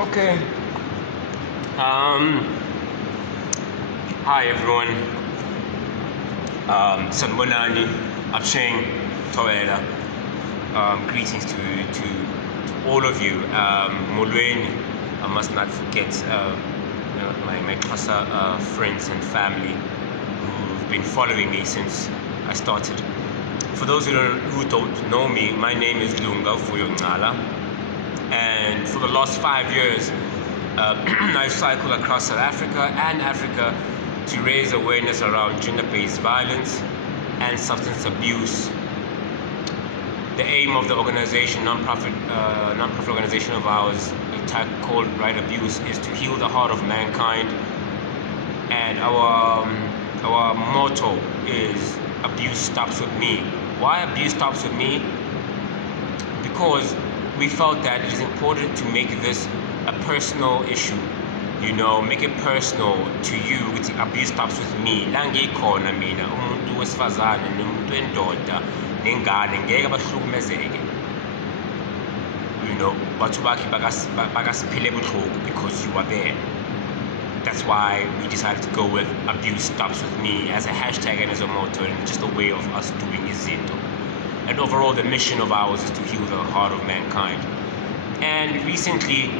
Okay. Hi everyone. Sanbonani, Absheng, Tawela. Greetings to all of you. Molweni, I must not forget my Xhosa friends and family who've been following me since I started. For those who don't know me, my name is Lunga Ncala, and for the last 5 years I've cycled across South Africa and Africa to raise awareness around gender-based violence and substance abuse. The aim of the organization, non-profit organization of ours, called Right Abuse, is to heal the heart of mankind, and our motto is abuse stops with me. Why abuse stops with me? Because we felt that it is important to make this a personal issue, make it personal to you. Abuse stops with me. La ngikhona mina umuntu wesifazane nomuntu wendoda nengane ngeke bahlukumezeke, batho bakhe bakasiphile buhlungu because you are there. That's why we decided to go with abuse stops with me as a hashtag and as a motto, and just a way of us doing izinto. And overall, the mission of ours is to heal the heart of mankind. And recently,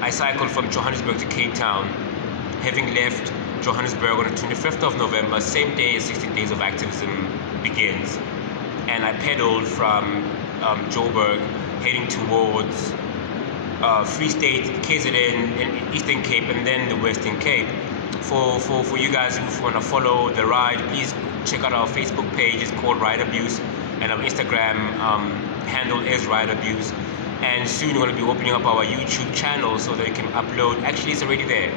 I cycled from Johannesburg to Cape Town, having left Johannesburg on the 25th of November, same day as 16 Days of Activism begins. And I pedaled from Joburg, heading towards Free State, KZN, and Eastern Cape, and then the Western Cape. For you guys who want to follow the ride, please check out our Facebook page. It's called Ride Abuse, and our Instagram handle is Ride Abuse. And soon we're going to be opening up our YouTube channel so that you can upload. Actually, it's already there.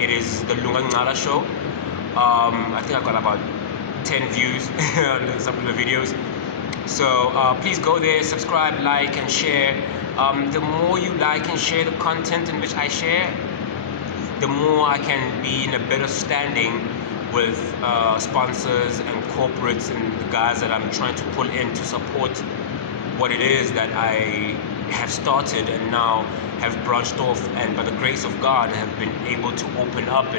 It is the Lunga Ncala show. I think I've got about 10 views on some of the videos. So please go there, subscribe, like, and share. The more you like and share the content in which I share, the more I can be in a better standing with sponsors and corporates and the guys that I'm trying to pull in to support what it is that I have started and now have branched off, and by the grace of God have been able to open up.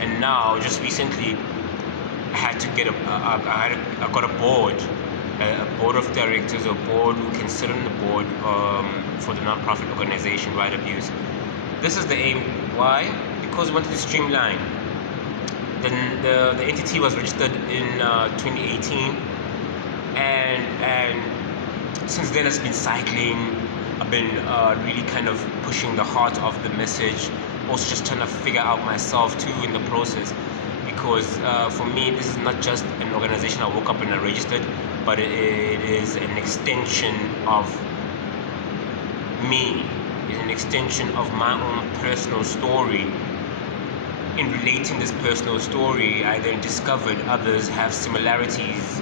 And now just recently I had to get I got a board of directors, a board who can sit on the board for the non-profit organization Right Abuse. This is the aim. Why? Because we wanted to streamline. Then the entity was registered in 2018, and since then it's been cycling. I've been really kind of pushing the heart of the message, also just trying to figure out myself too in the process, because for me this is not just an organization I woke up and I registered, but it is an extension of me. It's an extension of my own personal story. In relating this personal story, I then discovered others have similarities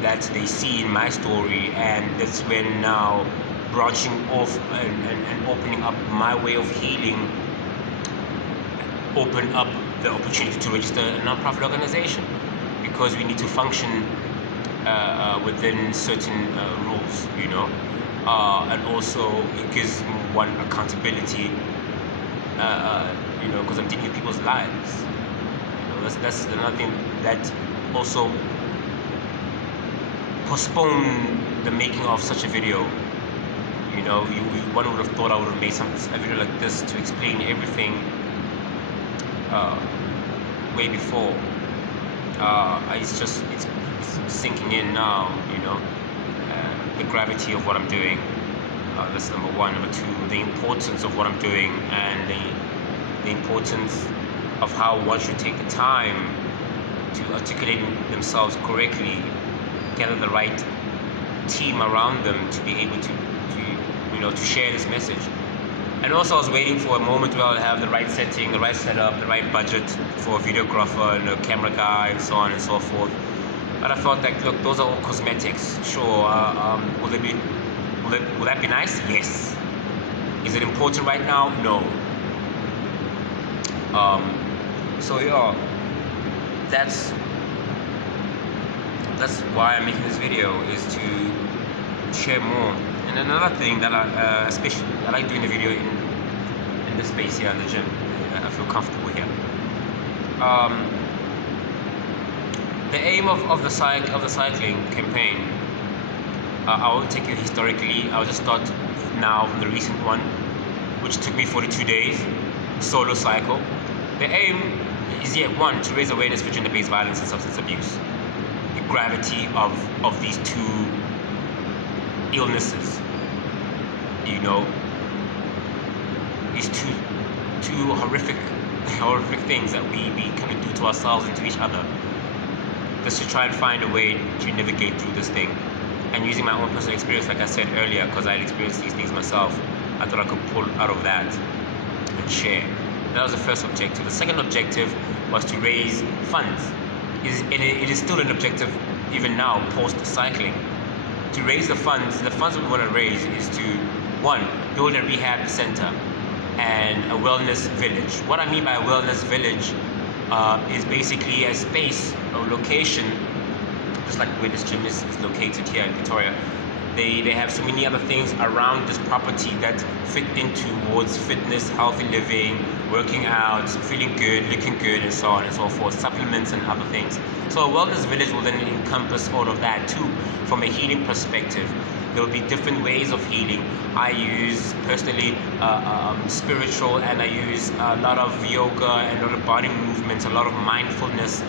that they see in my story, and that's when now branching off and opening up my way of healing open up the opportunity to register a non-profit organization, because we need to function within certain rules, and also it gives one accountability, because I'm dealing with people's lives. That's another thing that also postpone the making of such a video. One would have thought I would have made a video like this to explain everything way before. It's sinking in now, the gravity of what I'm doing. That's number one. Number two, the importance of what I'm doing, and the importance of how one should take the time to articulate themselves correctly, gather the right team around them to be able to share this message. And also I was waiting for a moment where I'll have the right setting, the right setup, the right budget for a videographer and a camera guy and so on and so forth. But I felt like, look, those are all cosmetics. Sure, will that be nice? Yes. Is it important right now? No. So yeah, that's why I'm making this video, is to share more And another thing that especially I like doing the video in this space here in the gym. I feel comfortable here. The aim of the cycling campaign, I will take you historically. I'll just start now from the recent one, which took me 42 days, solo cycle. The aim is yet one, to raise awareness for gender-based violence and substance abuse. The gravity of these two illnesses, you know, these two horrific things that we kind of do to ourselves and to each other, just to try and find a way to navigate through this thing. And using my own personal experience, like I said earlier, because I had experienced these things myself, I thought I could pull out of that and share. That was the first objective. The second objective was to raise funds. It is still an objective even now, post-cycling. To raise the funds that we want to raise is to, one, build a rehab center and a wellness village. What I mean by a wellness village is basically a space or location, just like where this gym is located here in Victoria. They have so many other things around this property that fit in towards fitness, healthy living, working out, feeling good, looking good, and so on and so forth, supplements and other things. So a wellness village will then encompass all of that too, from a healing perspective. There will be different ways of healing. I use personally spiritual, and I use a lot of yoga and a lot of body movements, a lot of mindfulness,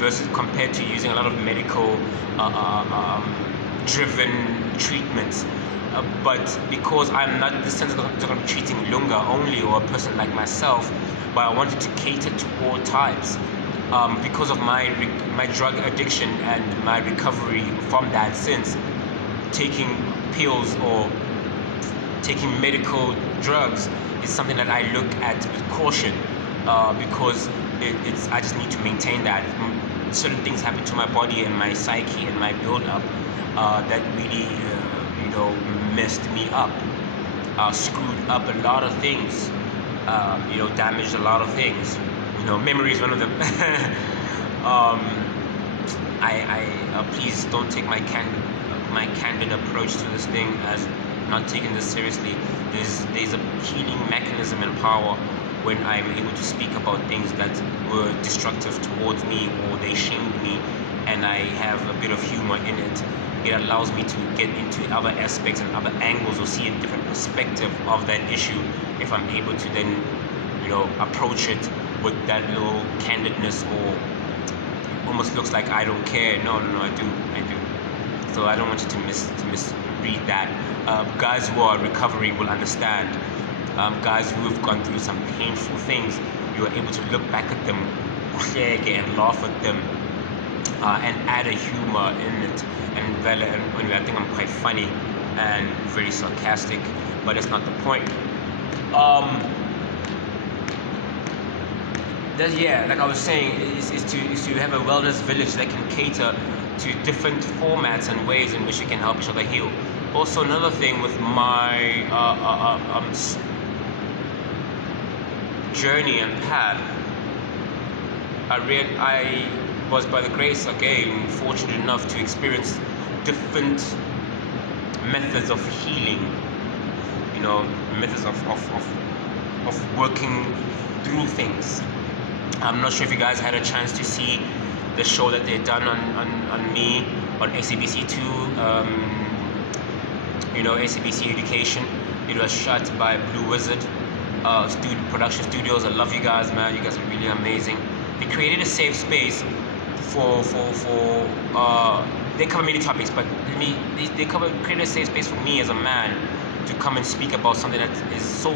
versus compared to using a lot of medical driven treatments. But because I'm not, this sense not going to be treating Lunga only, or a person like myself, but I wanted to cater to all types. Because of my drug addiction and my recovery from that, since taking pills or taking medical drugs is something that I look at with caution, because I just need to maintain that. Certain things happen to my body and my psyche and my build-up that really, messed me up, screwed up a lot of things, damaged a lot of things. Memory is one of them. Please don't take my candid approach to this thing as not taking this seriously. There's a healing mechanism and power when I'm able to speak about things that were destructive towards me, or they shamed me, and I have a bit of humor in it. It allows me to get into other aspects and other angles, or see a different perspective of that issue, if I'm able to then, approach it with that little candidness, or almost looks like I don't care. No, I do. So I don't want you to misread that. Guys who are recovering will understand. Guys who have gone through some painful things, you are able to look back at them, and laugh at them, and add a humor in it. And I think I'm quite funny and very sarcastic, but that's not the point. Like I was saying, is to have a wellness village that can cater to different formats and ways in which we can help each other heal. Also, another thing with my journey and path, I was, by the grace again, fortunate enough to experience different methods of healing, methods of working through things. I'm not sure if you guys had a chance to see the show that they've done on me on SABC2, SABC Education. It was shot by Blue Wizard production studios. I love you guys, man. You guys are really amazing. They created a safe space for they cover many topics, but they created a safe space for me as a man to come and speak about something that is so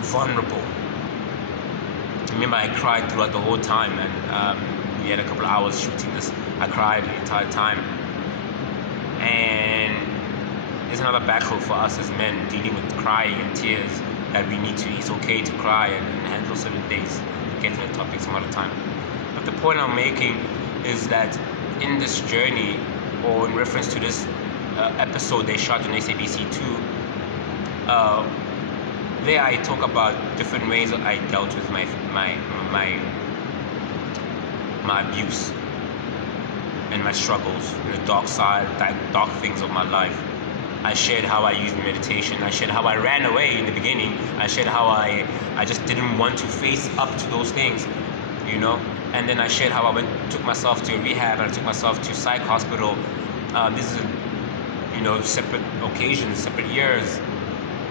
vulnerable. Remember, I cried throughout the whole time, and we had a couple of hours shooting this. I cried the entire time, and there's another battle for us as men, dealing with crying and tears, that we need to. It's okay to cry and handle certain things. Get to the topic some other time. But the point I'm making is that in this journey, or in reference to this episode they shot on SABC2, there I talk about different ways that I dealt with my abuse. and my struggles, the dark side, dark things of my life. I shared how I used meditation. I shared how I ran away in the beginning. I shared how I just didn't want to face up to those things, you know. And then I shared how I took myself to rehab, and I took myself to psych hospital. This is, you know, separate occasions, separate years.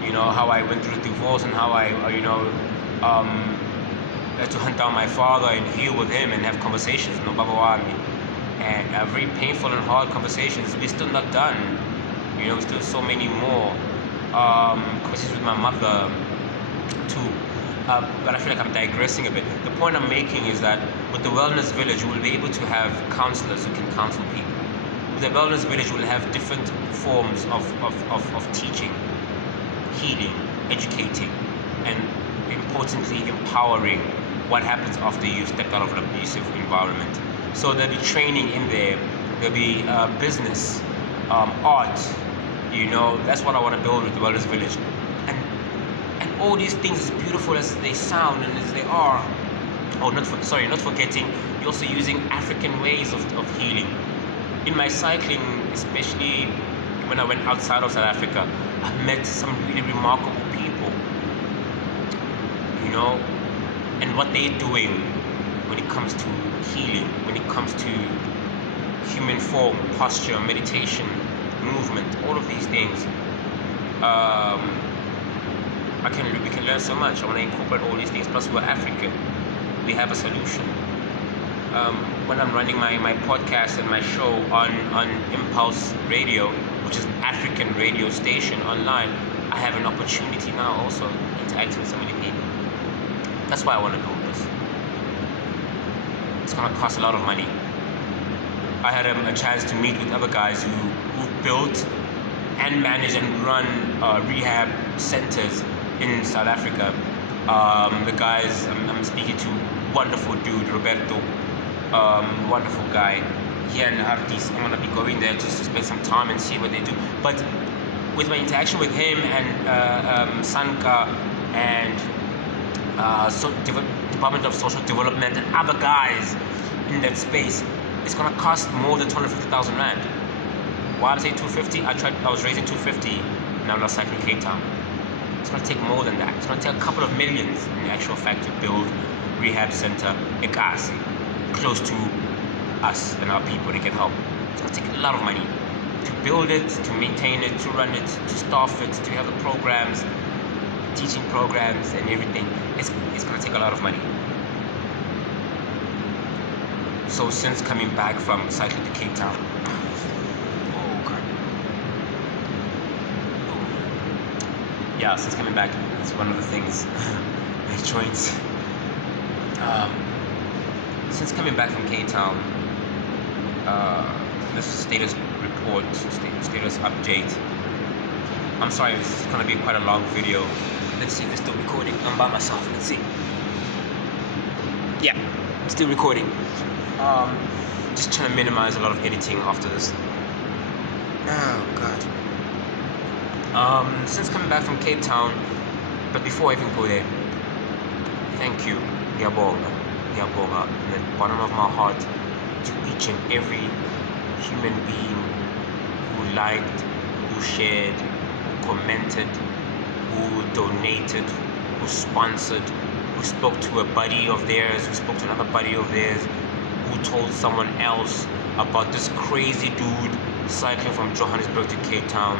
You know, how I went through divorce and how I, had to hunt down my father and heal with him and have conversations with Baba Wami. And very painful and hard conversations. We're still not done. You know, still so many more conversations with my mother too. But I feel like I'm digressing a bit. The point I'm making is that with the Wellness Village, you will be able to have counselors who can counsel people. With the Wellness Village, you will have different forms of teaching, healing, educating, and importantly, empowering what happens after you've stepped out of an abusive environment. So there'll be training in there, there'll be business, art, you know. That's what I want to build with the Wellness Village. And all these things, as beautiful as they sound and as they are, not forgetting, you're also using African ways of healing. In my cycling, especially when I went outside of South Africa, I met some really remarkable people, you know, and what they're doing when it comes to healing, when it comes to human form, posture, meditation, movement, all of these things. We can learn so much. I want to incorporate all these things. Plus, we're African. We have a solution. When I'm running my podcast and my show on Impulse Radio, which is an African radio station online, I have an opportunity now also to interact with so many people. That's why I want to build this. It's going to cost a lot of money. I had a chance to meet with other guys who built and manage and run rehab centers in South Africa. The guys I'm speaking to, wonderful dude, Roberto, wonderful guy. Here in Hartis, I'm gonna be going there just to spend some time and see what they do. But with my interaction with him and Sanka and Department of Social Development and other guys in that space, it's gonna cost more than 250,000 rand. Why did I say 250? I was raising 250, now I'm cycling Cape Town. It's gonna take more than that. It's gonna take a couple of millions in actual fact to build rehab center Ekasi, close to us and our people to get help. It's gonna take a lot of money to build it, to maintain it, to run it, to staff it, to have the programs, teaching programs and everything. It's gonna take a lot of money. So since coming back from cycling to Cape Town, since coming back, it's one of the things, my joints. Since coming back from Cape Town, this is status report, status update. I'm sorry, it's gonna be quite a long video. Let's see if it's still recording. I'm by myself, let's see. Yeah, still recording. Just trying to minimize a lot of editing after this. Oh God. Since coming back from Cape Town, but before I even go there, thank you, Ngiyabonga, in the bottom of my heart, to each and every human being who liked, who shared, who commented, who donated, who sponsored, who spoke to a buddy of theirs, who spoke to another buddy of theirs, who told someone else about this crazy dude cycling from Johannesburg to Cape Town.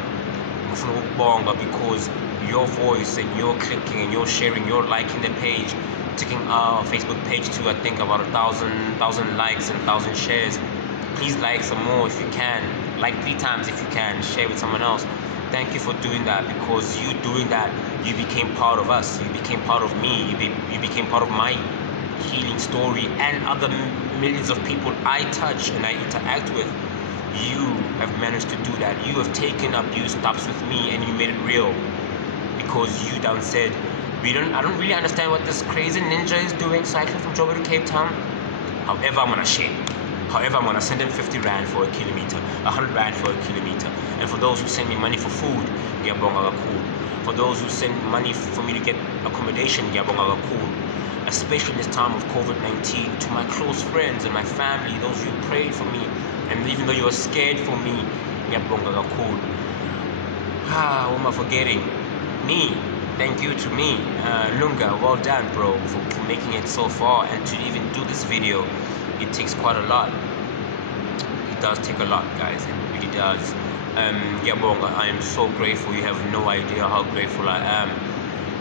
Because your voice and your clicking and your sharing, your liking the page, taking our Facebook page to I think about 1,000 likes and 1,000 shares. Please like some more if you can. Like 3 times if you can. Share with someone else. Thank you for doing that, because you doing that, you became part of us. You became part of me. You became part of my healing story and other millions of people I touch and I interact with. You have managed to do that. You have taken abuse stops with me and you made it real, because you done said, I don't really understand what this crazy ninja is doing cycling from Joburg to Cape Town. However, I'm gonna share. However, I'm gonna send him 50 rand for a kilometer, 100 rand for a kilometer. And for those who send me money for food, Ngiyabonga kakhulu. For those who send money for me to get accommodation, Ngiyabonga kakhulu. especially in this time of COVID-19, to my close friends and my family, those who prayed for me, and even though you were scared for me, ngiyabonga kakhulu. What am I forgetting? Me. Thank you to me, Lunga. Well done, bro, for making it so far, and to even do this video. It takes quite a lot. It does take a lot, guys. It really does. Ngiyabonga. I am so grateful. You have no idea how grateful I am,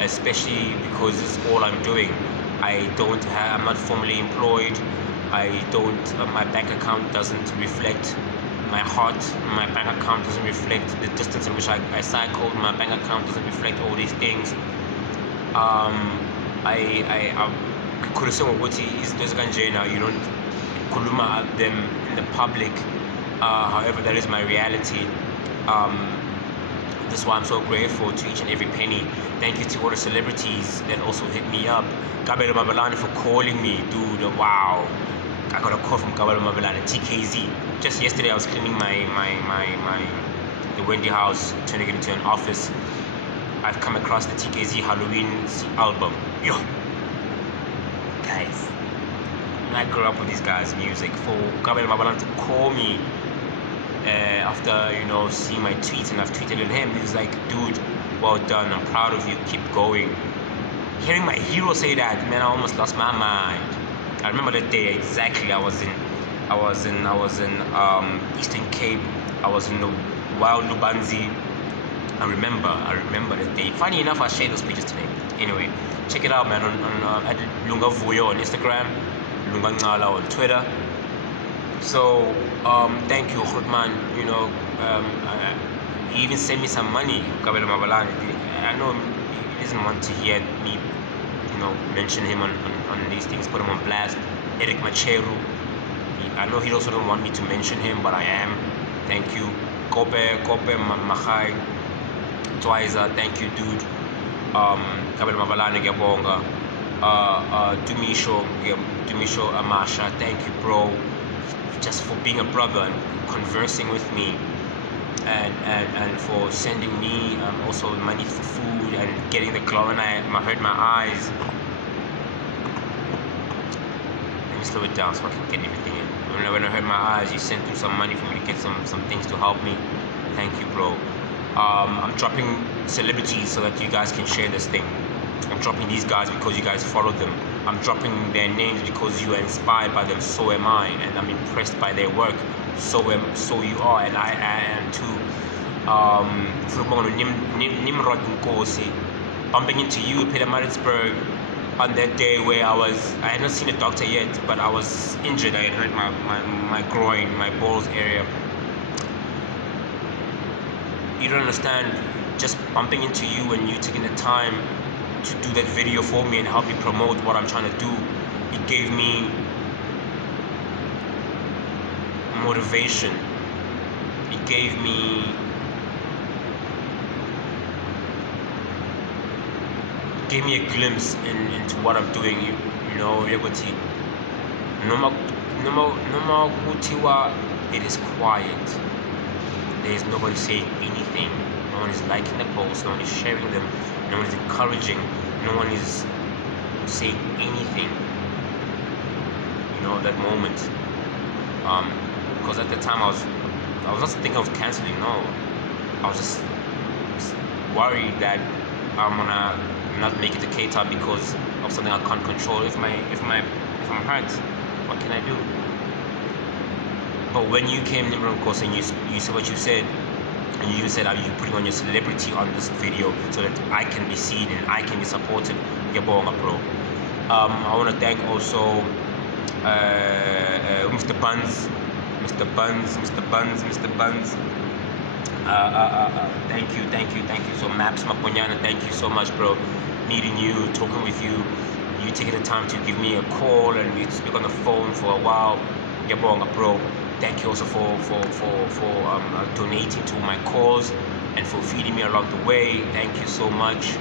especially because this is all I'm doing. I'm not formally employed. My bank account doesn't reflect my heart. My bank account doesn't reflect the distance in which I cycled. My bank account doesn't reflect all these things. I could have said you don't kuluma at them in the public. However, that is my reality. That's why I'm so grateful to each and every penny. Thank you to all the celebrities that also hit me up. Kabelo Mabalani for calling me, dude. Wow. I got a call from Kabelo Mabalani, TKZ. Just yesterday I was cleaning the Wendy house, turning it into an office. I've come across the TKZ Halloween album. Yo! Guys, I grew up with these guys' music. For Kabelo Mabalani to call me after, seeing my tweets, and I've tweeted at him, he was like, dude, well done, I'm proud of you, keep going. Hearing my hero say that, man, I almost lost my mind. I remember that day exactly. I was in Eastern Cape. I was in the wild Lubanzi. I remember that day. Funny enough, I shared those pictures today. Anyway, check it out, man, on at Lunga Vuyo on Instagram, Lunga Ncala on Twitter. So thank you, Khutman. He even sent me some money. Kabelo Mabalani. I know he doesn't want to hear me, mention him on these things, put him on blast. Eric Macheru. I know he also don't want me to mention him, but I am. Thank you. Kope Mahai. Twiza. Thank you, dude. Kabelo Mabalani ngiyabonga. Dumisho Amasha. Thank you, bro. Just for being a brother and conversing with me, and for sending me also money for food and getting the glow, and I hurt my eyes. Let me slow it down so I can get everything in. When I hurt my eyes, you sent through some money for me to get some things to help me. Thank you, bro. I'm dropping celebrities so that you guys can share this thing. I'm dropping these guys because you guys follow them. I'm dropping their names because you are inspired by them. So am I, and I'm impressed by their work. So you are, and I am too. Nimrod Nkosi, bumping into you, Peter Maritzburg, on that day where I had not seen a doctor yet, but I was injured. I had hurt my groin, my balls area. You don't understand. Just bumping into you and you taking the time to do that video for me and help me promote what I'm trying to do, it gave me motivation. It gave me a glimpse into what I'm doing. It is quiet. There is nobody saying anything. No one is liking the posts, no one is sharing them, no one is encouraging, no one is saying anything. That moment. Because at the time I was not thinking of canceling, no. I was just worried that I'm gonna not make it to K-Town because of something I can't control. If I'm hurt, what can I do? But when you came, Nimrod, of course, and you said what you said, and you said, are you putting on your celebrity on this video so that I can be seen and I can be supported? Ngiyabonga, bro. I want to thank also Mr. Buns. Thank you. So Maps Maponyana, thank you so much, bro. Meeting you, talking with you, you taking the time to give me a call and we speak on the phone for a while. Ngiyabonga, bro. Thank you also for donating to my cause and for feeding me along the way. Thank you so much,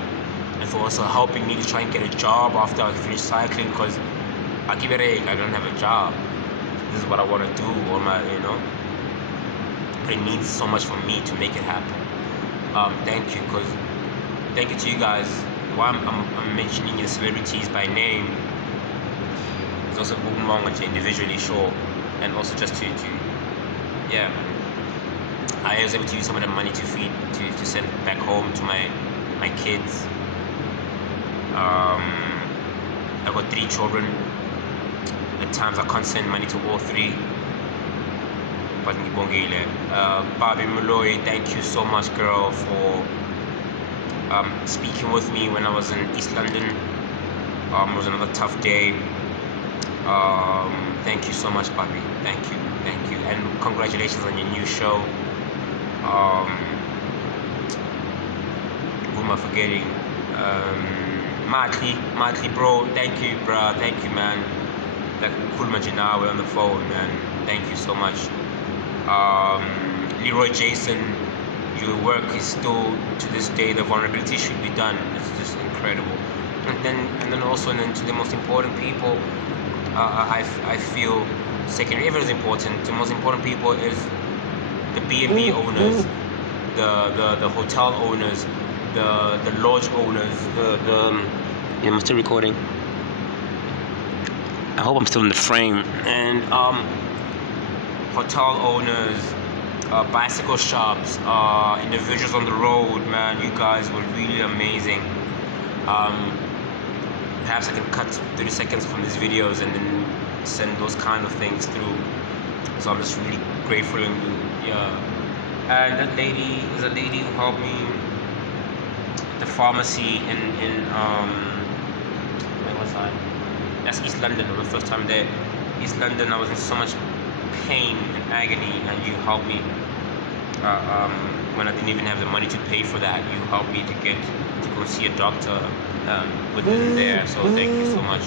and for also helping me to try and get a job after I finish cycling, because I don't have a job. This is what I want to do, but it means so much for me to make it happen. Thank you to you guys why I'm mentioning the celebrities by name is also individually, sure, and also just to yeah, I was able to use some of the money to feed to send back home to my kids. I got 3 children. At times I can't send money to all 3. But Bobby Malloy, thank you so much, girl, for speaking with me when I was in East London. It was another tough day. Thank you so much, Bobby. Thank you, and congratulations on your new show. Who am I forgetting? Matli, bro. Thank you, bro. Thank you, man. Like we're on the phone, man. Thank you so much. Leroy Jason, your work is still to this day. The vulnerability should be done. It's just incredible. And then also to the most important people. I feel secondary, everything is important. The most important people is the B&B owners, the hotel owners, the lodge owners, I'm still recording. I hope I'm still in the frame. And hotel owners, bicycle shops, individuals on the road, man, you guys were really amazing. Perhaps I can cut 30 seconds from these videos and then send those kind of things through. So I'm just really grateful and yeah. And that lady is a lady who helped me at the pharmacy in where was I? That's East London. The first time there, East London, I was in so much pain and agony, and you helped me when I didn't even have the money to pay for that. You helped me to go see a doctor within there. So thank you so much.